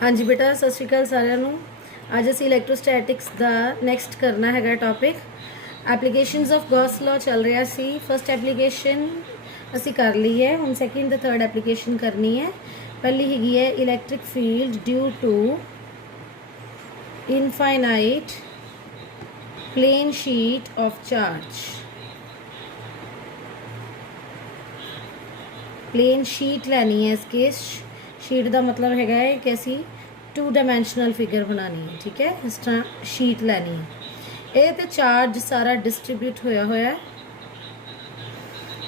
हाँ जी बेटा, सत श्री अकाल सारिਆਂ ਨੂੰ। ਅੱਜ ਅਸੀਂ ਇਲੈਕਟ੍ਰੋਸਟੈਟਿਕਸ ਦਾ ਨੈਕਸਟ ਕਰਨਾ ਹੈਗਾ topic. Applications of Ghaus law ਚੱਲ ਰਿਹਾ ਸੀ। ਫਸਟ ਐਪਲੀਕੇਸ਼ਨ ਅਸੀਂ ਕਰ ਲਈ ਹੈ, ਹੁਣ ਸੈਕਿੰਡ ਤੇ ਥਰਡ ਐਪਲੀਕੇਸ਼ਨ ਕਰਨੀ ਹੈ। ਪਹਿਲੀ ਹੈਗੀ ਹੈ electric field due to infinite plane sheet of charge. Plane sheet लैनी है। इस केस शीट का मतलब है कि असी 2 डायमेंशनल फिगर बनानी है। ठीक है, इस तरह शीट लैनी है। ये तो चार्ज सारा डिस्ट्रीब्यूट होया होया।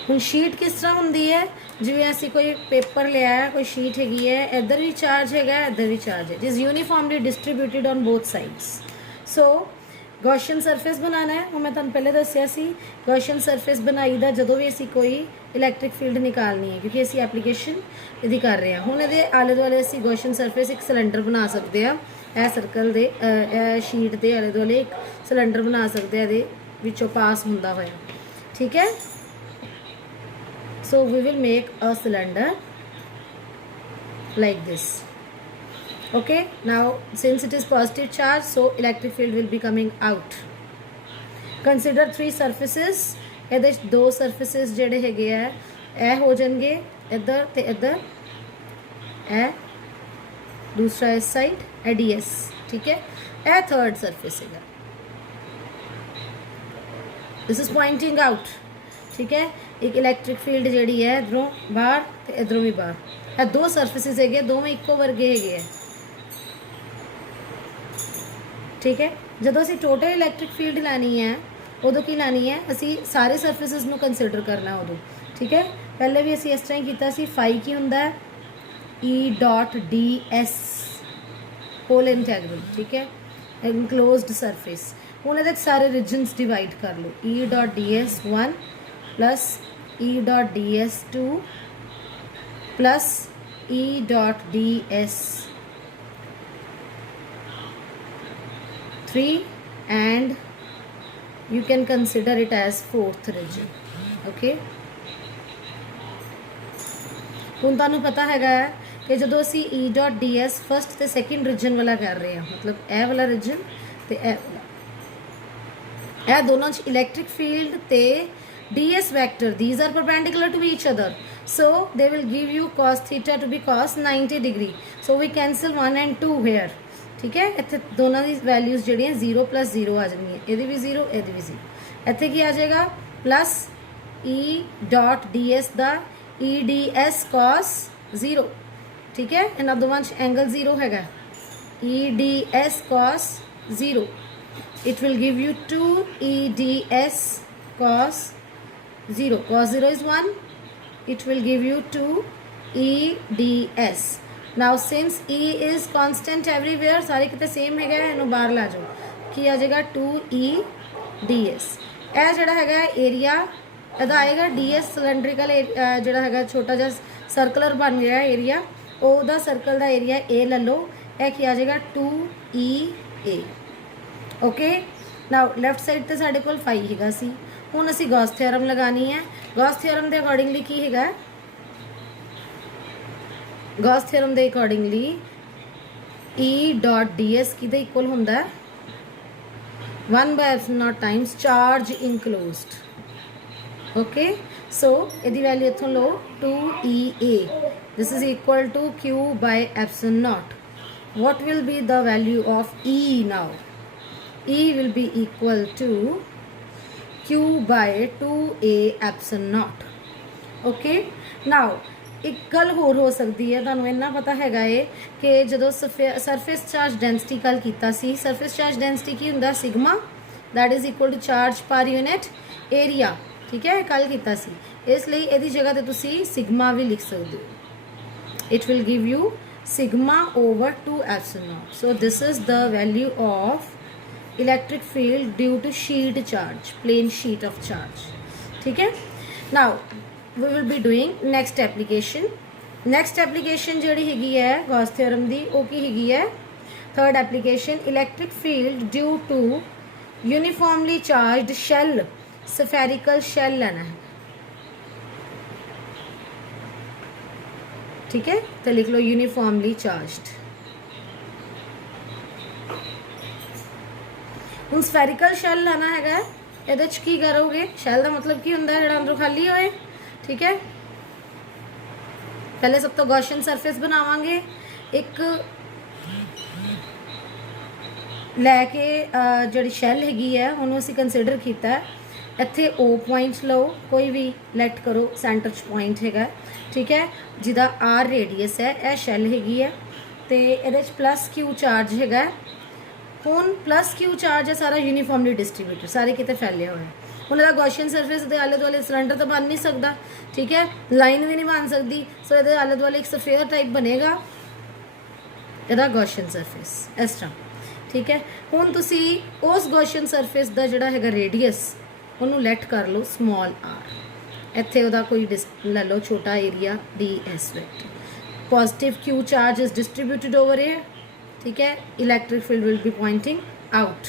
हुण शीट किस तरह होंदी है, जिवें असी कोई पेपर लिया है, कोई शीट हैगी है, इधर भी चार्ज है, इधर भी चार्ज है, is uniformly distributed on both sides. So Gaussian surface बनाना है। वो मैं तुहानूं पहले दस्सिया सी, गॉसियन सरफेस बनाई दा जदों भी असी कोई इलैक्ट्रिक फील्ड निकालनी है, क्योंकि असी एप्लीकेशन इहदी कर रहे हैं। हुण इहदे आले दुआले असी गॉसियन सरफेस एक सिलेंडर बना सकते हैं। यह सर्कल दे शीट के आले दुआले एक सिलेंडर बना सकते हैं, इहदे विचों पास हुंदा होया। ठीक है, so we will make a cylinder like this. Okay, now since it is positive charge, so electric field will be coming out. Consider 3 surfaces. ਇਹਦੇ ਦੋ surfaces ਜਿਹੜੇ ਹੈਗੇ ਆ ਇਹ ਹੋ ਜਾਣਗੇ ਇੱਧਰ ਤੇ ਇੱਧਰ, ਇਹ ਦੂਸਰਾ ਇਸ ਸਾਈਡ, ਇਹ ds। ਠੀਕ ਹੈ, ਇਹ ਥਰਡ ਸਰਫੇਸ ਹੈਗਾ, this is pointing out। ठीक है, एक इलैक्ट्रिक फील्ड ਜਿਹੜੀ ਹੈ ਇਧਰੋਂ ਬਾਹਰ ਤੇ ਇਧਰੋਂ ਵੀ ਬਾਹਰ, ਇਹ ਦੋ ਸਰਫੇਸਿਸ ਹੈਗੇ, ਦੋਵੇਂ ਇੱਕੋ ਵਰਗੇ ਹੈਗੇ ਆ। ठीक है, ਜਦੋਂ ਅਸੀਂ टोटल इलैक्ट्रिक फील्ड ਲੈਣੀ ਹੈ ਉਦੋਂ ਕੀ ਲੈਣੀ ਹੈ, ਅਸੀਂ ਸਾਰੇ ਸਰਫੇਸਿਸ ਨੂੰ ਕੰਸੀਡਰ ਕਰਨਾ ਉਦੋਂ। ठीक है, ਪਹਿਲੇ ਵੀ ਅਸੀਂ ਇਸ ਤਰ੍ਹਾਂ ਹੀ ਕੀਤਾ ਸੀ। ਫਾਈ ਕੀ ਹੁੰਦਾ ਹੈ, E dot ds hole integral. ठीक है, ਇਨਕਲੋਜ਼ਡ ਸਰਫੇਸ। ਹੁਣ ਇਹਦੇ ਸਾਰੇ ਰੀਜਨਸ ਡਿਵਾਈਡ ਕਰ ਲਓ। E dot ds 1 plus E dot ds 2 plus E dot ds 3 and you can consider it as 4th region. Okay, ਹੁਣ ਤੁਹਾਨੂੰ ਪਤਾ ਹੈਗਾ ਕਿ ਜਦੋਂ ਅਸੀਂ E डॉट ds फर्स्ट ਤੇ ਸੈਕਿੰਡ ਰੀਜਨ ਵਾਲਾ ਕਰ ਰਹੇ ਹਾਂ, ਮਤਲਬ ਇਹ ਵਾਲਾ ਰੀਜਨ ਤੇ ਇਹ ਵਾਲਾ, ਇਹ ਦੋਨਾਂ 'ਚ ਇਲੈਕਟ੍ਰਿਕ ਫੀਲਡ ਤੇ ds vector, these are perpendicular to each other, so they will give you cos theta to be cos 90 degree. So we cancel 1 and 2 here. ठीक है, ਇੱਥੇ ਦੋਨਾਂ ਦੀ ਵੈਲਿਊਜ਼ ਜਿਹੜੀਆਂ 0 + 0 ਆ ਜਾਣਗੀਆਂ, ਇਹਦੀ ਵੀ 0, ਇਹਦੀ ਵੀ 0। ਇੱਥੇ ਕੀ ਆ ਜਾਏਗਾ, ਪਲੱਸ E ਡਾਟ ds ਦਾ E ds cos 0। ਠੀਕ ਹੈ, ਇਹਨਾਂ ਦੋਵਾਂ 'ਚ ਐਂਗਲ 0 ਹੈਗਾ, E ds cos 0, it will give you 2 E ds cos 0, cos 0 is 1, it will give you 2 E ds. Now since E is constant everywhere, सारे किते same है, इन्हों बाहर ला जाओ, की आ जाएगा 2 E ds। यह जोड़ा है एरिया इहदा आएगा ds सिलेंड्रिकल जोड़ा है छोटा जा सर्कुलर बन गया एरिया, ओदा सर्कल का एरिया A ले लो, यह की आ जाएगा 2 E A। Okay, now left side तो साढ़े कोल फाई हैगा सी। ਹੁਣ ਅਸੀਂ ਗੌਸ ਥਿਓਰਮ ਲਗਾਣੀ ਹੈ। ਗੌਸ ਥਿਓਰਮ ਦੇ ਅਕੋਰਡਿੰਗਲੀ ਕੀ ਹੈਗਾ, ਗੌਸ ਥਿਓਰਮ ਦੇ ਅਕੋਰਡਿੰਗਲੀ E ਡਾਟ ds ਕਿਹਦੇ ਇਕੁਅਲ ਹੁੰਦਾ ਹੈ, 1/ε times charge enclosed. Okay, so ਇਹਦੀ ਵੈਲਿਊ ਇੱਥੋਂ ਲਓ 2EA, this is equal to Q/ε0। what will be the value of E now? E will be equal to Q/2A/ε0। Okay, now एक गल होर हो सकती है, तुहानूं इन्ना पता हैगा है कि जदों सरफेस चार्ज डेंसिटी कल कीता सी, सरफेस चार्ज डेंसिटी की हुंदा sigma, that is equal to charge per unit area. ठीक है, कल कीता सी, इसलिए इहदी जगह ते तुसीं सिग्मा भी लिख सकते हो। It will give you sigma over 2ε0। So this is the value of electric field due to sheet charge, plane sheet of charge. ठीक है, now we will be doing next application. Next application जिहड़ी हैगी है Gauss theorem दी, वो की हैगी है third application, electric field due to uniformly charge shell, spherical shell लेना है। ठीक है, तो लिख लो यूनीफॉर्मली चार्ज्ड। ਹੁਣ ਸਫੈਰੀਕਲ ਸ਼ੈਲ ਲੈਣਾ ਹੈਗਾ, ਇਹਦੇ 'ਚ ਕੀ ਕਰੋਗੇ? ਸ਼ੈਲ ਦਾ ਮਤਲਬ ਕੀ ਹੁੰਦਾ ਹੈ? ਜਿਹੜਾ ਅੰਦਰੋਂ ਖਾਲੀ ਹੋਏ। ਠੀਕ ਹੈ, ਪਹਿਲੇ ਸਭ ਤੋਂ ਗੌਸ਼ਨ ਸਰਫੇਸ ਬਣਾਵਾਂਗੇ। ਇੱਕ ਲੈ ਕੇ ਜਿਹੜੀ ਸ਼ੈਲ ਹੈਗੀ ਹੈ ਉਹਨੂੰ ਅਸੀਂ ਕੰਸੀਡਰ ਕੀਤਾ, ਇੱਥੇ O ਪੁਆਇੰਟ ਲਓ, ਕੋਈ ਵੀ ਲੈਟ ਕਰੋ, ਸੈਂਟਰ 'ਚ ਪੁਆਇੰਟ ਹੈਗਾ। ਠੀਕ ਹੈ, ਜਿਹਦਾ R ਰੇਡੀਅਸ ਹੈ, ਇਹ ਸ਼ੈਲ ਹੈਗੀ ਹੈ ਤੇ ਇਹਦੇ 'ਚ ਪਲੱਸ Q ਚਾਰਜ ਹੈਗਾ। ਹੁਣ ਪਲੱਸ Q ਚਾਰਜ ਹੈ ਸਾਰਾ ਯੂਨੀਫਾਰਮਲੀ ਡਿਸਟਰੀਬਿਊਟਡ, ਸਾਰੇ ਕਿਤੇ ਫੈਲਿਆ ਹੋਇਆ। ਹੁਣ ਇਹਦਾ ਗੌਸ਼ਨ ਸਰਫੇਸ ਦੇ ਆਲੇ ਦੁਆਲੇ ਸਿਲੰਡਰ ਤਾਂ ਬਣ ਨਹੀਂ ਸਕਦਾ। ਠੀਕ ਹੈ, ਲਾਈਨ ਵੀ ਨਹੀਂ ਬਣ ਸਕਦੀ, ਸੋ ਇਹਦੇ ਆਲੇ ਦੁਆਲੇ ਇੱਕ ਸਫੇਅਰ ਟਾਈਪ ਬਣੇਗਾ ਇਹਦਾ ਗੌਸ਼ਨ ਸਰਫੇਸ ਇਸ ਤਰ੍ਹਾਂ। ਠੀਕ ਹੈ, ਹੁਣ ਤੁਸੀਂ ਉਸ ਗੌਸ਼ਨ ਸਰਫੇਸ ਦਾ ਜਿਹੜਾ ਹੈਗਾ ਰੇਡੀਅਸ ਉਹਨੂੰ ਲੈਟ ਕਰ ਲਓ ਸਮਾਲ r। ਇੱਥੇ ਉਹਦਾ ਕੋਈ ਲੈ ਲਓ ਛੋਟਾ area ds vector. Positive Q charge is distributed over air. ਠੀਕ ਹੈ, electric field will be pointing out.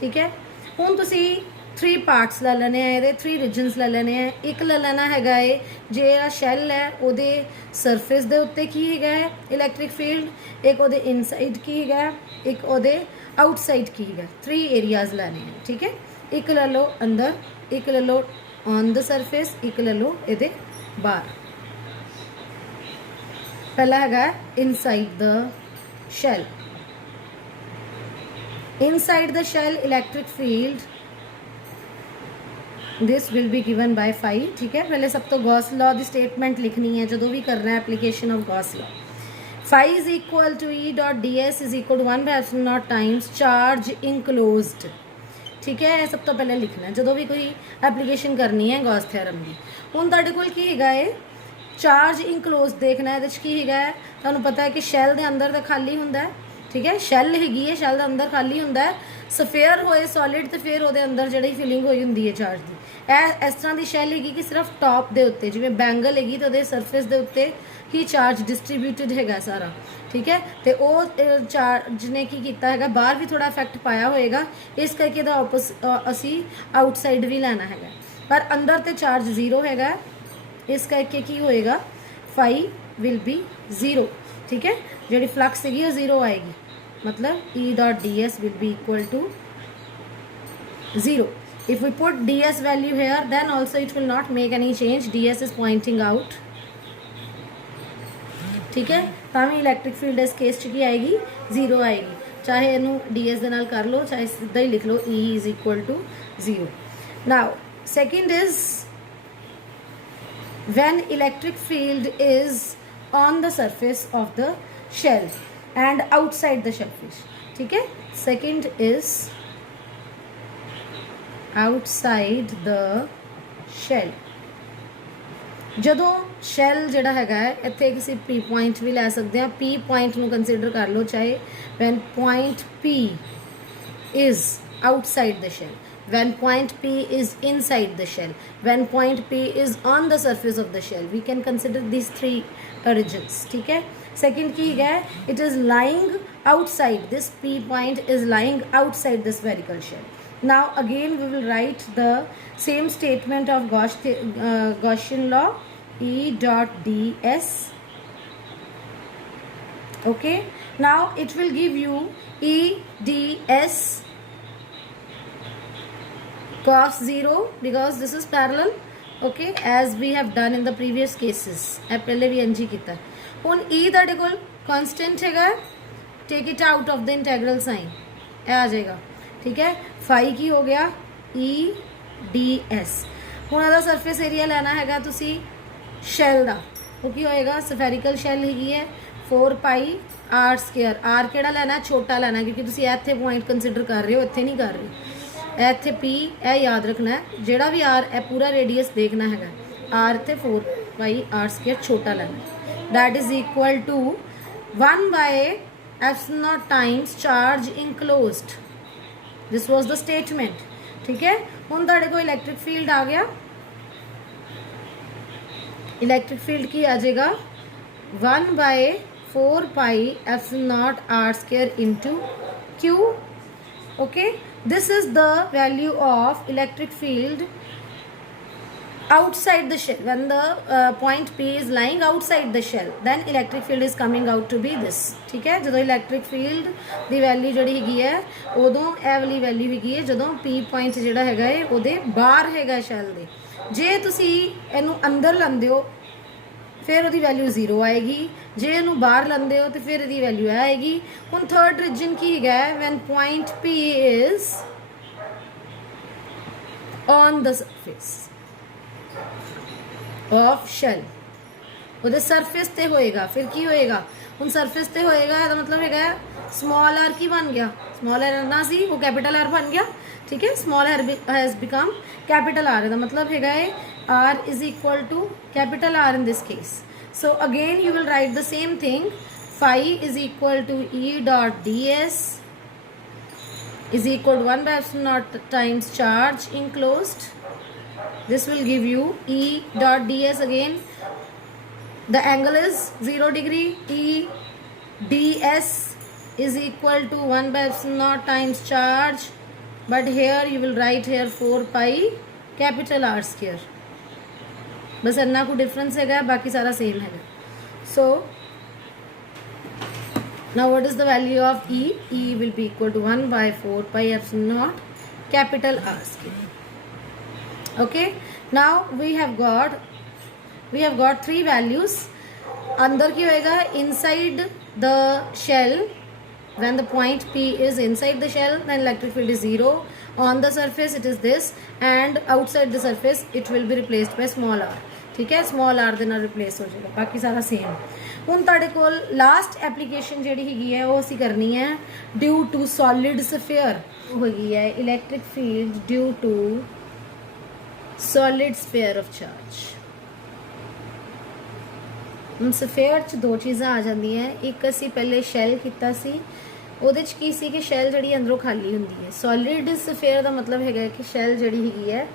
ਠੀਕ ਹੈ, ਹੁਣ ਤੁਸੀਂ 3 ਪਾਰਟਸ ਲੈ ਲੈਣੇ ਆ, ਇਹਦੇ 3 ਰੀਜਨਸ ਲੈ ਲੈਣੇ ਆ। ਇੱਕ ਲੈ ਲੈਣਾ ਹੈਗਾ ਏ ਜਿਹੜਾ ਸ਼ੈਲ ਹੈ ਉਹਦੇ ਸਰਫੇਸ ਦੇ ਉੱਤੇ ਕੀ ਹੈਗਾ ਹੈ ਇਲੈਕਟ੍ਰਿਕ ਫੀਲਡ, ਇੱਕ ਉਹਦੇ ਇਨਸਾਈਡ ਕੀ ਹੈਗਾ, ਇੱਕ ਉਹਦੇ ਆਊਟਸਾਈਡ ਕੀ ਹੈਗਾ। 3 ਏਰੀਆਜ਼ ਲੈਣੇ ਆ। ਠੀਕ ਹੈ, ਇੱਕ ਲੈ ਲਓ ਅੰਦਰ, ਇੱਕ ਲੈ ਲਓ ਔਨ ਦ ਸਰਫੇਸ, ਇੱਕ ਲੈ ਲਓ ਇਹਦੇ ਬਾਹਰ। ਪਹਿਲਾ ਹੈਗਾ inside the shell. Inside the shell electric field this will be given by phi। ठीक है, पहले सब तो गॉस लॉ की स्टेटमेंट लिखनी है जो भी करना है application of Gauss law. phi is equal to E dot ds is equal to 1 by epsilon naught times charge enclosed। ठीक है, सब तो पहले लिखना है जो भी कोई एप्लीकेशन करनी है गॉस थ्योरम की। हुण तुहाडे कोल की हैगा है चार्ज इनक्लोज देखना है। की है तुहानूं पता है कि शैल के अंदर तो खाली हुंदा है। ठीक है, शैल हैगी है, शैल के अंदर खाली हुंदा है। सफेयर होए सॉलिड तो फिर वो अंदर जिहड़ी फिलिंग हुई हुंदी है चार्ज की। इस तरह की शैल हैगी कि सिर्फ टॉप के उत्ते जिवें बैंगल हैगी तो उहदे सरफेस के उत्ते ही चार्ज डिस्ट्रीब्यूटेड हैगा सारा। ठीक है, तो वो चार्ज ने की कीता हैगा बाहर भी थोड़ा इफेक्ट पाया होएगा, इस करके असी आउटसाइड भी लैना हैगा, पर अंदर तो चार्ज 0 हैगा, इस करके की होएगा फाई विल बी 0। ठीक है, जी फ्लक्स हैगी वो 0 आएगी, मतलब E dot ds will be equal to 0। If we put ds value here then also it will not make any change, ds is pointing out. ठीक है, तां इलैक्ट्रिक फील्ड इस केस की आएगी 0 आएगी, चाहे इनू ds दे नाल कर लो चाहे सीधा ही लिख लो E is equal to 0। Now second is when electric field is on the surface of the shell and outside the shellfish। ठीक है, second is outside the shell। ਜਦੋਂ ਸ਼ੈਲ ਜਿਹੜਾ ਹੈਗਾ ਹੈ ਇੱਥੇ ਕਿਸੇ P ਪੁਆਇੰਟ ਵੀ ਲੈ ਸਕਦੇ ਹਾਂ, P ਪੁਆਇੰਟ ਨੂੰ ਕੰਸੀਡਰ ਕਰ ਲਓ, ਚਾਹੇ when point P is outside the shell, when point P is inside the shell, when point P is on the surface of the shell, we can consider these 3 regions। ठीक है, second की है it is lying outside, this P point is lying outside the spherical shell। now again we will write the same statement of Gaussian law, E dot ds। okay, now it will give you E ds cos 0 because this is parallel। okay, as we have done in the previous cases, I पहले भी NG किया। हुण E तुहाडे कोल constant हैगा, take it out of the integral sign, आ जाएगा। ठीक है, फाई की हो गया E ds। हुण इहदा सरफेस एरिया लेना हैगा तुसी शैल दा, वो की होएगा सफेरिकल शैल हैगी है 4 पाई r स्क्वायर। r केड़ा लेना है, छोटा लेना, क्योंकि तुसी इत्थे पॉइंट कंसीडर कर रहे हो, इत्थे नहीं कर रहे। इत्थे P ए याद रखना है, जेड़ा भी R ए पूरा रेडियस देखना है, R इत्थे 4 पाई r स्क्वायर छोटा लेना, that is equal to 1 by epsilon naught times charge enclosed. This was the statement. ठीक है, हुण तुहाडे कोल इलैक्ट्रिक फील्ड आ गया, इलैक्ट्रिक फील्ड की आ जाएगा 1 by 4 pi epsilon naught r square into Q। okay, this is the value of electric field outside the shell, when the point P is lying outside the shell, then electric field is coming out to be this. ठीक है, ਜਦੋਂ electric field ਦੀ value ਜਿਹੜੀ ਹੈਗੀ ਹੈ ਉਦੋਂ ਇਹ ਵਾਲੀ value ਹੈਗੀ ਹੈ ਜਦੋਂ P ਪੁਆਇੰਟ ਜਿਹੜਾ ਹੈਗਾ ਹੈ ਉਹਦੇ ਬਾਹਰ ਹੈਗਾ ਸ਼ੈਲ ਦੇ। ਜੇ ਤੁਸੀਂ ਇਹਨੂੰ ਅੰਦਰ ਲਾਉਂਦੇ ਹੋ ਫਿਰ ਉਹਦੀ ਵੈਲਿਊ 0 ਆਏਗੀ, ਜੇ ਇਹਨੂੰ ਬਾਹਰ ਲਾਉਂਦੇ ਹੋ ਤੇ ਫਿਰ ਇਹਦੀ ਵੈਲਿਊ ਆਏਗੀ। ਹੁਣ ਥਰਡ ਰੀਜਨ ਕੀ ਹੈਗਾ ਹੈ, when point P is on the surface of shell, ਉਹਦੇ ਸਰਫੇਸ ਤੇ ਹੋਏਗਾ। ਫਿਰ ਕੀ ਹੋਏਗਾ, ਹੁਣ ਸਰਫੇਸ ਤੇ ਹੋਏਗਾ ਇਹਦਾ ਮਤਲਬ ਹੈਗਾ ਸਮਾਲ ਆਰ ਕੀ ਬਣ ਗਿਆ, ਸਮਾਲ ਆਰ ਨਾ ਸੀ ਉਹ ਕੈਪੀਟਲ ਆਰ ਬਣ ਗਿਆ। ਠੀਕ ਹੈ, small R has become capital R, ਇਹਦਾ ਮਤਲਬ ਹੈਗਾ ਹੈ R is equal to capital R in this case. So again you will write the same thing, phi is equal to E dot ds is equal to 1 by epsilon naught times charge enclosed. This will give you E dot ds. Again the angle is 0 degree. E ds is equal to 1 by epsilon naught times charge, but here you will write here 4 pi capital R square. बस इतना को difference है, बाकी सारा same है। So now what is the value of E? E will be equal to 1 by 4 pi epsilon naught capital R square. Okay, now we have got three values. अंदर की होएगा inside the shell, when the point P is inside the shell then electric field is 0. On the surface it is this, and outside the surface it will be replaced by small r. ठीक है, small r ਦੇ ਨਾਲ replace ਹੋ ਜਾਏਗਾ, ਬਾਕੀ ਸਾਰਾ same. ਹੁਣ ਤੁਹਾਡੇ ਕੋਲ ਲਾਸਟ ਐਪਲੀਕੇਸ਼ਨ ਜਿਹੜੀ ਹੈਗੀ ਹੈ ਉਹ ਅਸੀਂ ਕਰਨੀ ਹੈ ਡਿਊ ਟੂ ਸੋਲਿਡ ਸਫੇਅਰ। ਉਹ ਹੈਗੀ ਹੈ electric field due to solid sphere of charge। ਹੁਣ ਸਫੇਅਰ 'ਚ ਦੋ ਚੀਜ਼ਾਂ ਆ ਜਾਂਦੀਆਂ, ਇੱਕ ਅਸੀਂ ਪਹਿਲੇ ਸ਼ੈਲ ਕੀਤਾ ਸੀ, ਉਹਦੇ 'ਚ ਕੀ ਸੀ ਕਿ ਸ਼ੈਲ ਜਿਹੜੀ ਅੰਦਰੋਂ ਖਾਲੀ ਹੁੰਦੀ ਹੈ। ਸੋਲਿਡ ਸਫੇਅਰ ਦਾ ਮਤਲਬ ਹੈਗਾ ਕਿ ਸ਼ੈਲ ਜਿਹੜੀ ਹੈਗੀ ਹੈ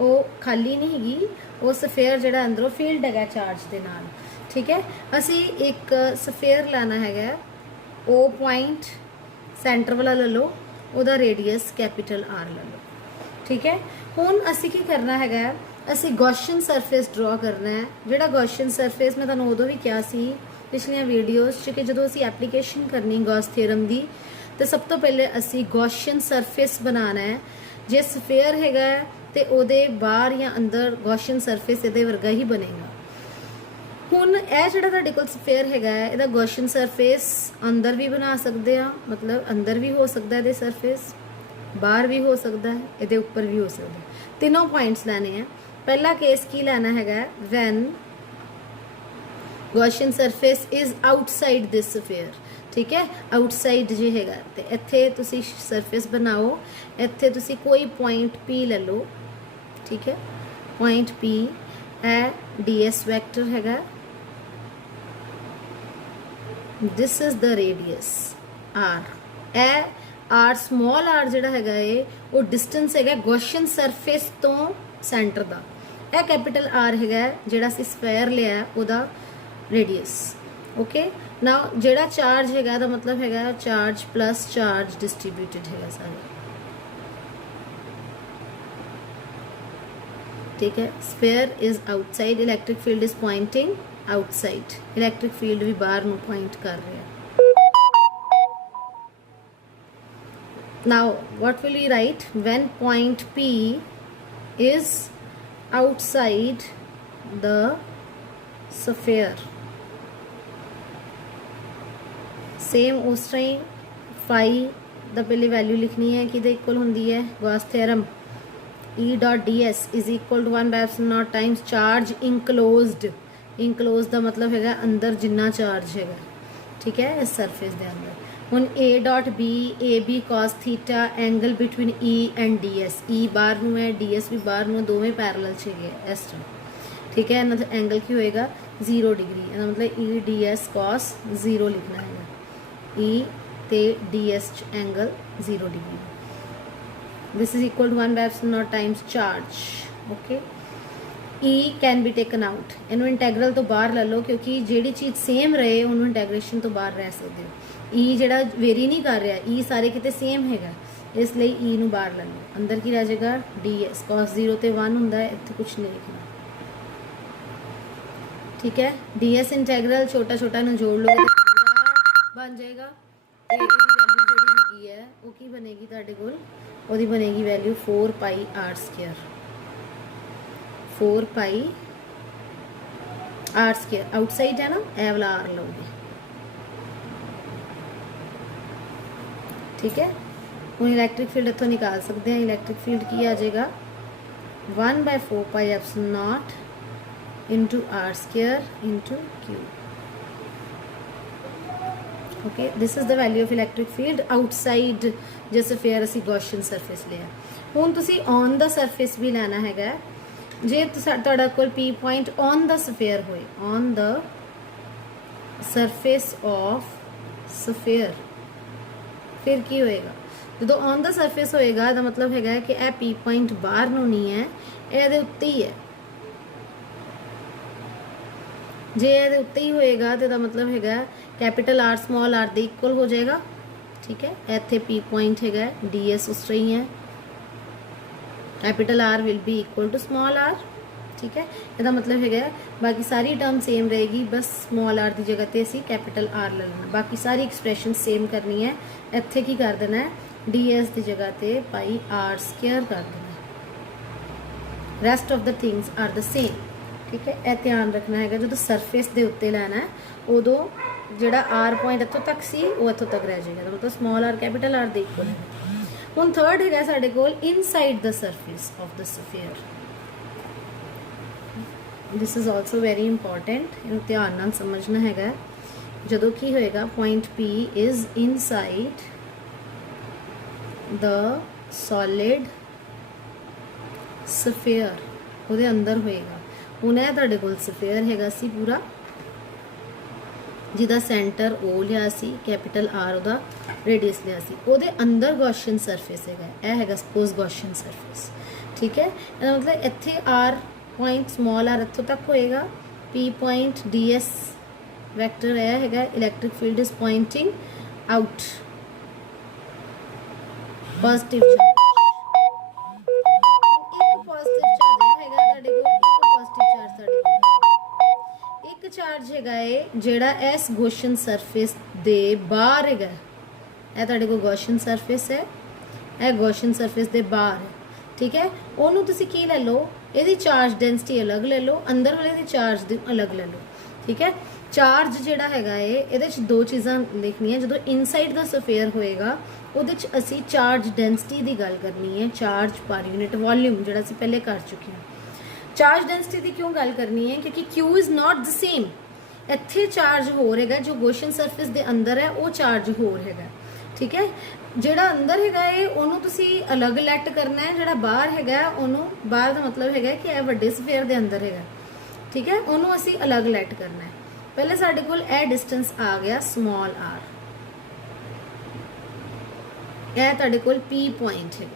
ਉਹ ਖਾਲੀ ਨਹੀਂ ਹੈਗੀ, ਉਹ ਸਫੇਅਰ ਜਿਹੜਾ ਅੰਦਰੋਂ ਫੀਲਡ ਹੈਗਾ ਚਾਰਜ ਦੇ ਨਾਲ। ਠੀਕ ਹੈ, ਅਸੀਂ ਇੱਕ ਸਫੇਅਰ ਲੈਣਾ ਹੈਗਾ, O ਪੁਆਇੰਟ ਸੈਂਟਰ ਵਾਲਾ ਲੈ ਲਓ, ਉਹਦਾ ਰੇਡੀਅਸ ਕੈਪੀਟਲ R ਲੈ ਲਓ। ठीक है, ਹੁਣ ਅਸੀਂ ਕੀ ਕਰਨਾ ਹੈਗਾ, ਅਸੀਂ ਗੌਸ਼ਨ ਸਰਫੇਸ ਡਰਾ ਕਰਨਾ ਹੈ। ਜਿਹੜਾ ਗੌਸ਼ਨ ਸਰਫੇਸ ਮੈਂ ਤੁਹਾਨੂੰ ਉਦੋਂ ਵੀ ਕਿਹਾ ਸੀ ਪਿਛਲੀਆਂ ਵੀਡੀਓਜ਼ 'ਚ ਕਿ ਜਦੋਂ ਅਸੀਂ ਐਪਲੀਕੇਸ਼ਨ ਕਰਨੀ ਗੌਸ ਥਿਅਰਮ ਦੀ ਤੇ ਸਭ ਤੋਂ ਪਹਿਲੇ ਅਸੀਂ ਗੌਸ਼ਨ ਸਰਫੇਸ ਬਣਾਉਣਾ ਹੈ। ਜੇ ਸਫੇਅਰ ਹੈਗਾ ਤੇ ਉਹਦੇ ਬਾਹਰ ਜਾਂ ਅੰਦਰ ਗੌਸ਼ਨ ਸਰਫੇਸ ਇਹਦੇ ਵਰਗਾ ਹੀ ਬਣੇਗਾ। ਹੁਣ ਇਹ ਜਿਹੜਾ ਤੁਹਾਡੇ ਕੋਲ ਸਫੇਅਰ ਹੈਗਾ ਇਹਦਾ ਗੌਸ਼ਨ ਸਰਫੇਸ ਅੰਦਰ ਵੀ ਬਣਾ ਸਕਦੇ ਆ, ਮਤਲਬ ਅੰਦਰ ਵੀ ਹੋ ਸਕਦਾ ਇਹਦੇ ਸਰਫੇਸ, बाहर भी हो सकता है, ये ऊपर भी हो सकता है। तीनों पॉइंट्स लेने हैं। पहला केस की लेना है when Gaussian surface is outside this sphere. ठीक है, आउटसाइड जो है तो इत्थे तुसी सरफेस बनाओ, इत्थे तुसी कोई पॉइंट P ले लो। ठीक है, पॉइंट P है ds वैक्टर है, this is the radius R। A R small R जिहड़ा हैगा वो डिस्टेंस है गॉसियन सरफेस तो सेंटर का। यह कैपिटल आर है जिहड़ा असीं स्फेयर लिया उहदा रेडियस। ओके, नाउ जिहड़ा चार्ज है दा मतलब है चार्ज प्लस चार्ज डिस्ट्रीब्यूटेड है सारे। ठीक है, sphere is outside, electric field is Poynting outside, electric field भी बाहर नूं पॉइंट कर रहा है। Now what will we write when point P is outside the sphere? Same उस तरह ही फाई दा पहले वैल्यू लिखनी है कि इक्वल होंगी है Gauss theorem E dot D S is equal to 1 by epsilon naught times charge enclosed. Enclose का मतलब है अंदर जिन्ना चार्ज है। ठीक है, इस सरफेस के अंदर। ਹੁਣ A dot B A B cos theta angle between E and D S. E बाहर ਨੂੰ ਹੈ, DS भी बाहर ਨੂੰ, दोवें पैरेलल ਚ ਹੈਗੇ ਇਸ ਤਰ੍ਹਾਂ। ठीक है, मतलब एंगल की होएगा 0 डिग्री, ਇਹਦਾ मतलब E DS cos 0 लिखना है। E ਤੇ DS ਚ angle 0 degree. This is equal to 1 by epsilon naught times charge. Okay, E can be taken out, ਇਹਨੂੰ इंटैग्रल तो बाहर ले लो क्योंकि ਜਿਹੜੀ चीज़ सेम रहे ਉਹਨੂੰ इंटैग्रेशन तो बाहर रह सकते हो। E ਜਿਹੜਾ वेरी नहीं कर रहा, E सारे किते सेम हैगा, इसलिए E ਨੂੰ बाहर ले लो। अंदर की रह जाएगा DS cos 0 ਤੇ 1 ਹੁੰਦਾ है, ਇੱਥੇ कुछ नहीं लिखना। ठीक है। ds इंटैग्रल छोटा छोटा ना जोड़ लोगे तो पूरा बन जाएगा। तो वैल्यू जी हैगी है वो की बनेगी तुहाडे कोल, ਉਹਦੀ बनेगी वैल्यू 4 पाई r स्क्वायर, 4 पाई r स्क्वायर आउटसाइड है ना, ए वाला r लोगे, ठीक है। हम इलैक्ट्रिक फील्ड इतों निकाल सकते हैं। इलैक्ट्रिक फील्ड की आ जाएगा 1/4 pi epsilon naught into R square into Q. Okay, this is the value of electric field outside जे सफेयर असी गॉसियन सरफेस लिया। हुण तुसी ऑन द सरफेस भी लेना हैगा। जे तुहाडा कोल P point on the sphere होए, on the surface of sphere, फिर की होएगा जो ऑन द सरफेस होएगा ਇਹਦਾ मतलब हैगा कि यह पी पॉइंट बाहर ਨੂੰ नहीं है, ਇਹਦੇ ਉੱਤੇ ही है। जे ਇਹਦੇ ਉੱਤੇ ही होएगा तो ਇਹਦਾ मतलब हैगा कैपिटल आर स्मॉल आर ਦੇ इक्वल हो जाएगा, ठीक है। ਇੱਥੇ पी पॉइंट हैगा ds उस तरह ही है, capital R will be equal to small R, ठीक है। ਇਹਦਾ मतलब हैगा बाकी सारी टर्म सेम रहेगी, बस स्मॉल आर की जगह ते असी कैपिटल आर ले लेना, बाकी सारी एक्सप्रैशन सेम करनी है। ਇੱਥੇ की कर देना है ds की जगह ते पाई r स्क्वायर कर देना, rest of the things are the same, ठीक है। यह ध्यान रखना है जो सरफेस के उत्ते लेना है उदों जोड़ा आर पॉइंट इतों तक सी वो इतों तक रह जाएगा, मतलब स्मॉल आर कैपिटल आर दे इक्वल है। हुण थर्ड है साडे कोल inside the surface of the sphere. This is also very important, इन्हूं ध्यान नाल समझना है। जदों की होएगा point P is inside the solid sphere, ਉਹਦੇ अंदर होएगा। ਹੁਣ ਇਹ ਤੁਹਾਡੇ ਕੋਲ ਸਫੇयर ਹੈਗਾ ਸੀ पूरा, ਜਿਹਦਾ ਸੈਂਟਰ O ਲਿਆ ਸੀ, कैपिटल R ਉਹਦਾ रेडियस लिया सी, ਉਹਦੇ अंदर गॉसियन सरफेस हैगा, ਇਹ हैगा सपोज गॉसियन सरफेस, ठीक है। ਇਹਦਾ मतलब ਇੱਥੇ R पॉइंट स्मॉल r ਇੱਥੋਂ तक होएगा, P पॉइंट ds वैक्टर है हैगा, electric field is pointing out, positive charge, एक पॉजिटिव चार्ज हैगा ਤੁਹਾਡੇ ਕੋਲ, ਇੱਕ पॉजिटिव चार्ज ਤੁਹਾਡੇ ਕੋਲ, ਇੱਕ ਚਾਰਜ ਹੈਗਾ ਏ ਜਿਹੜਾ ਇਸ ਗੌਸਿयन ਸਰਫੇਸ ਦੇ ਬਾਹਰ ਹੈਗਾ। ਇਹ ਤੁਹਾਡੇ ਕੋਲ ਗੌਸਿयन ਸਰਫੇਸ ਹੈ, ਇਹ ਗੌਸਿयन ਸਰਫੇਸ ਦੇ ਬਾਹਰ ਹੈ, ठीक है। ਉਹਨੂੰ ਤੁਸੀਂ ਕੀ ਲੈ ਲਓ, ਇਹਦੀ ਚਾਰਜ ਡੈਂਸਿਟੀ ਅਲੱਗ ਲੈ ਲਓ, ਅੰਦਰ ਵਾਲੇ ਦੀ ਚਾਰਜ ਦੀ ਅਲੱਗ ਲੈ ਲਓ, ठीक है। ਚਾਰਜ ਜਿਹੜਾ ਹੈਗਾ ਏ ਇਹਦੇ ਚ ਦੋ ਚੀਜ਼ਾਂ ਲਿਖਣੀਆਂ। ਜਦੋਂ ਇਨਸਾਈਡ ਦਾ ਸਫੇਅਰ ਹੋਏਗਾ ਉਹਦੇ ਚ ਅਸੀਂ ਚਾਰਜ ਡੈਂਸਿਟੀ ਦੀ ਗੱਲ ਕਰਨੀ ਹੈ, ਚਾਰਜ ਪਰ ਯੂਨਿਟ ਵੋਲਿਊਮ, ਜਿਹੜਾ ਅਸੀਂ ਪਹਿਲੇ ਕਰ ਚੁੱਕੇ ਹਾਂ। ਚਾਰਜ ਡੈਂਸਿਟੀ ਦੀ ਕਿਉਂ ਗੱਲ ਕਰਨੀ ਹੈ, ਕਿਉਂਕਿ Q is not the same. ਇੱਥੇ ਚਾਰਜ ਹੋਰ ਹੈਗਾ, ਜੋ ਗੌਸਿयन ਸਰਫੇਸ ਦੇ ਅੰਦਰ ਹੈ ਉਹ ਚਾਰਜ ਹੋਰ ਹੈਗਾ, ਠੀਕ ਹੈ। ਜਿਹੜਾ ਅੰਦਰ ਹੈਗਾ ਏ ਉਹਨੂੰ ਤੁਸੀਂ ਅਲੱਗ ਲੈਟ ਕਰਨਾ ਹੈ, ਜਿਹੜਾ ਬਾਹਰ ਹੈਗਾ ਉਹਨੂੰ, ਬਾਹਰ ਦਾ ਮਤਲਬ ਹੈਗਾ ਕਿ ਇਹ ਵੱਡੇ ਸਫੇਅਰ ਦੇ ਅੰਦਰ ਹੈਗਾ, ठीक है। ਉਹਨੂੰ ਅਸੀਂ ਅਲੱਗ ਲੈਟ ਕਰਨਾ ਹੈ। ਪਹਿਲੇ ਸਾਡੇ ਕੋਲ ਇਹ ਡਿਸਟੈਂਸ ਆ ਗਿਆ ਸਮਾਲ r, ਇਹ ਤੁਹਾਡੇ ਕੋਲ P ਪੁਆਇੰਟ ਹੈ,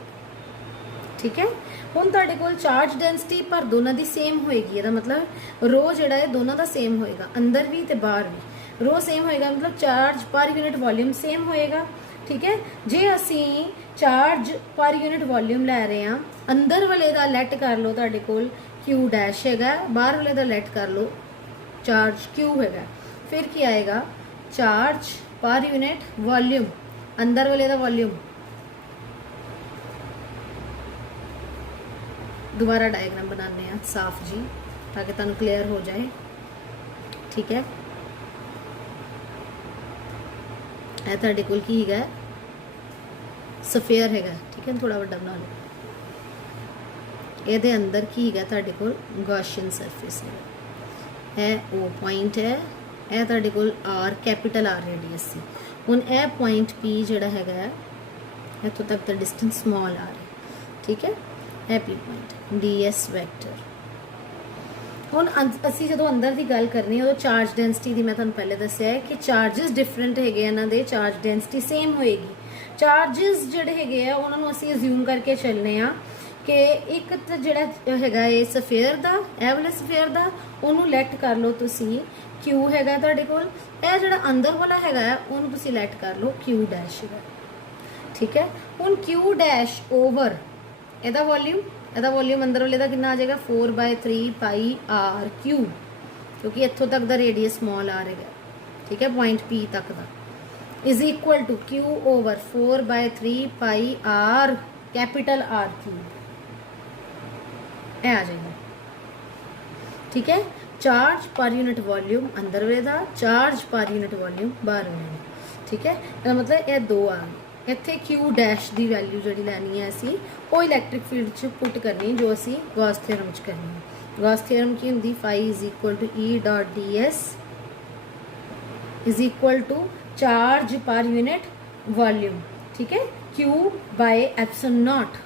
ठीक है। ਹੁਣ ਤੁਹਾਡੇ ਕੋਲ ਚਾਰਜ ਡੈਂਸਿਟੀ ਪਰ ਦੋਨਾਂ ਦੀ ਸੇਮ ਹੋਏਗੀ, ਇਹਦਾ ਮਤਲਬ ਰੋ ਜਿਹੜਾ ਹੈ ਦੋਨਾਂ ਦਾ ਸੇਮ ਹੋਏਗਾ, ਅੰਦਰ ਵੀ ਤੇ ਬਾਹਰ ਵੀ ਰੋ ਸੇਮ ਹੋਏਗਾ, मतलब ਚਾਰਜ ਪਰ ਯੂਨਿਟ ਵੋਲਿਊਮ ਸੇਮ ਹੋਏਗਾ, ठीक है। जे ਅਸੀਂ ਚਾਰਜ ਪਰ ਯੂਨਿਟ ਵੋਲਿਊਮ ਲੈ ਰਹੇ ਹਾਂ, ਅੰਦਰ ਵਾਲੇ ਦਾ ਲੈਟ ਕਰ ਲਓ ਤੁਹਾਡੇ ਕੋਲ Q डैश हैगा, बाहर वाले का लेट कर लो चार्ज Q हैगा, फिर क्या आएगा चार्ज पर यूनिट वॉल्यूम, अंदर वाले का वॉल्यूम। दोबारा डायग्राम बनाने हैं साफ जी ताकि तुहानू क्लियर हो जाए, ठीक है। ਇਹ ਤੁਹਾਡੇ ਕੋਲ ਕੀ ਹੈਗਾ ਸਫੇਅਰ ਹੈਗਾ, ठीक है। थोड़ा ਵੱਡਾ ਬਣਾ ਲਓ। ਇਹਦੇ ਅੰਦਰ ਕੀ ਹੈਗਾ ਤੁਹਾਡੇ ਕੋਲ ਗੌਸਿयन ਸਰਫੇਸ ਹੈ, ਇਹ O ਪੁਆਇੰਟ ਹੈ, ਇਹ ਤੁਹਾਡੇ ਕੋਲ R ਕੈਪੀਟਲ R ਰੇਡੀਅਸ ਸੀ। ਹੁਣ ਇਹ ਪੁਆਇੰਟ P ਜਿਹੜਾ ਹੈਗਾ ਇੱਥੋਂ ਤੱਕ ਦਾ ਡਿਸਟੈਂਸ ਸਮਾਲ r ਹੈ, ਠੀਕ ਹੈ। ਇਹ P ਪੁਆਇੰਟ ds ਵੈਕਟਰ। ਹੁਣ ਅਸੀਂ ਜਦੋਂ ਅੰਦਰ ਦੀ ਗੱਲ ਕਰਨੀ ਉਦੋਂ ਚਾਰਜ ਡੈਂਸਿਟੀ ਦੀ ਮੈਂ ਤੁਹਾਨੂੰ ਪਹਿਲੇ ਦੱਸਿਆ ਹੈ ਕਿ ਚਾਰजेस ਡਿਫਰੈਂਟ ਹੈਗੇ, ਇਹਨਾਂ ਦੇ ਚਾਰਜ ਡੈਂਸਿਟੀ ਸੇਮ ਹੋਏਗੀ। ਚਾਰजेस ਜਿਹੜੇ ਹੈਗੇ ਆ ਉਹਨਾਂ ਨੂੰ ਅਸੀਂ ਅਸਿਊਮ ਕਰਕੇ ਚੱਲਨੇ ਆ कि एक तो ਜਿਹੜਾ ਹੈਗਾ ਇਹ ਸਫੇਅਰ ਦਾ, ਇਹ ਵਾਲਾ ਸਫੇਅਰ ਦਾ, ਉਹਨੂੰ ਲੈਟ ਕਰ ਲਓ ਤੁਸੀਂ Q ਹੈਗਾ ਤੁਹਾਡੇ ਕੋਲ, ਇਹ ਜਿਹੜਾ ਅੰਦਰ ਵਾਲਾ ਹੈਗਾ ਉਹਨੂੰ ਤੁਸੀਂ ਲੈਟ ਕਰ ਲਓ Q ਡੈਸ਼ ਹੈਗਾ, ਠੀਕ ਹੈ। ਹੁਣ Q ਡੈਸ਼ ਓਵਰ ਇਹਦਾ ਵੋਲਿਊਮ ਅੰਦਰ ਵਾਲੇ ਦਾ ਕਿੰਨਾ ਆ ਜਾਏਗਾ 4/3 ਪਾਈ r क्यूब, क्योंकि इत्थों तक दा रेडियस स्मॉल आर है, ठीक है, पॉइंट पी तक दा, is equal to Q over 4/3 pi R capital R cube, आ जाएगा, ठीक है। चार्ज पर यूनिट वॉल्यूम अंदर वेदा, चार्ज पर यूनिट वॉल्यूम बाहर वेदा, ठीक है। इसका मतलब ये दो आ गए। इत्थे क्यू डैश की वैल्यू जी लैनी है असी वो इलैक्ट्रिक फील्ड च पुट करनी जो असी गॉस थ्योरम च करनी है। गॉस थ्योरम की होंगी phi is equal to E dot D S is equal to charge per unit volume, ठीक है, क्यू बाय एप्सिलॉन नॉट।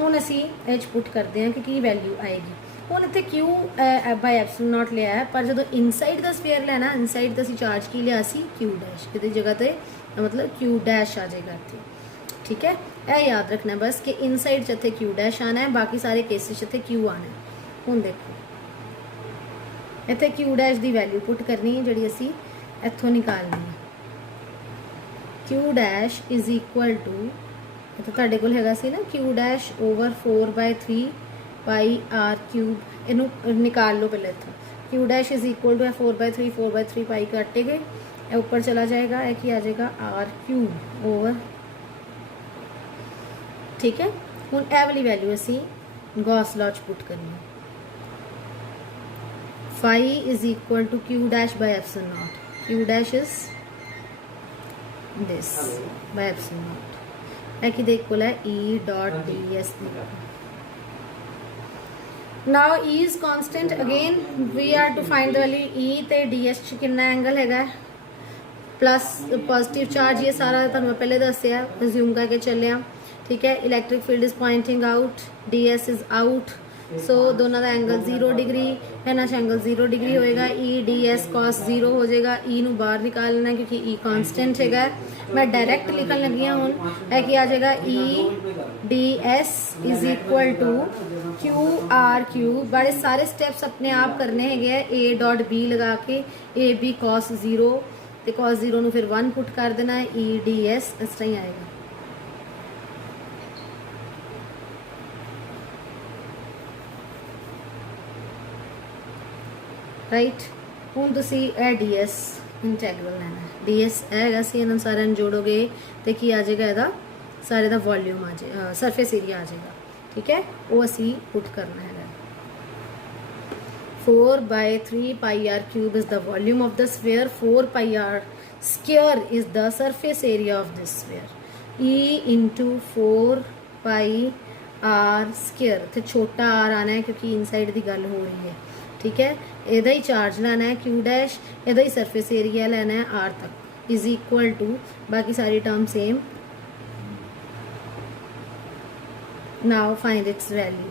हुण असी एच पुट करते हैं कि की वैल्यू आएगी। हुण इत्थे क्यू बाय एप्सिलॉन नॉट लिया है, पर जो इनसाइड का स्फेयर लेना, इनसाइड का असी चार्ज की लिया सी क्यू डैश, ये जगह पे मतलब क्यू डैश आ जाएगा इत्थे, ठीक है। यह याद रखना बस कि इनसाइड च इत्थे क्यू डैश आना है, बाकी सारे केसेस इत्थे क्यू आना है। हुण देखो इत्थे क्यू डैश की वैल्यू पुट करनी है जी असी इत्थों निकालनी है। Q dash is equal to तो तुहाडे कोल हैगा सी ना Q dash over 4/3 pi R cube, इनू निकाल लो पहले इत्थों। Q dash is equal to 4/3 pi कटे गए, ये ऊपर चला जाएगा, ये की आ जाएगा आर क्यूब ओवर, ठीक है। हुण ए वाली वैल्यू असी गॉस लॉ च पुट करनी है। Phi is equal to Q dash by epsilon naught, Q dash is this by epsilon naught, है कि देख बोला है E dot D S. Now E is constant, again we are to find the value E ते D S च कितना angle है, plus positive charge, ये सारा तुहानू पहले दसिया, रिज्यूम करके चलिया, ठीक है। Electric field is pointing out, D S is out, so दोनों का एंगल 0 डिग्री, इन्हों एंगल 0 डिग्री होएगा, ई डी एस कॉस 0 हो जाएगा। ई नू बाहर निकालना क्योंकि ई कांस्टेंट है। मैं डायरैक्ट लिखन लगी हूँ हूँ है कि आ जाएगा E D S is equal to Q R cube. बड़े सारे स्टेप्स अपने आप करने हैं, ए डॉट बी लगा के ए बी कॉस 0 तो कॉस 0 नू फिर 1 पुट कर देना है, ई डी एस इस तरह ही आएगा, राइट। हुण तुसी ए डी एस इंटैग्रल लेना है, डी एस है सी इन्होंने सारे जोड़ोगे तो की आ जाएगा, यदा सारे का वॉल्यूम आ जाए, सरफेस एरिया आ जाएगा, ठीक है। वो असी पुट करना है। 4/3 pi R cube is the volume of the sphere, 4 pi R square is the surface area of this sphere. E into 4 pi R square, तो छोटा आर आना है क्योंकि इनसाइड की गल हो रही है, ठीक है। यदा ही चार्ज लेना है क्यू डैश, यदा ही सरफेस एरिया लेना है आर तक, इज इक्वल टू बाकी सारी term same. Now find its value,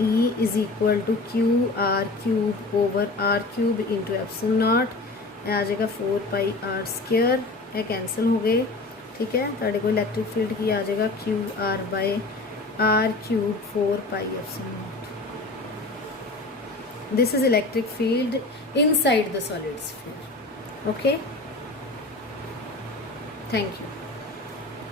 E is equal to Q R cube over R cube into epsilon naught, आ जाएगा 4 पाई आर स्क्वायर, ये कैंसिल हो गए, ठीक है। तुहाडे को इलैक्ट्रिक फील्ड की आ जाएगा Q R by R cube 4 pi epsilon naught. This is electric field inside the solid sphere. Okay, thank you.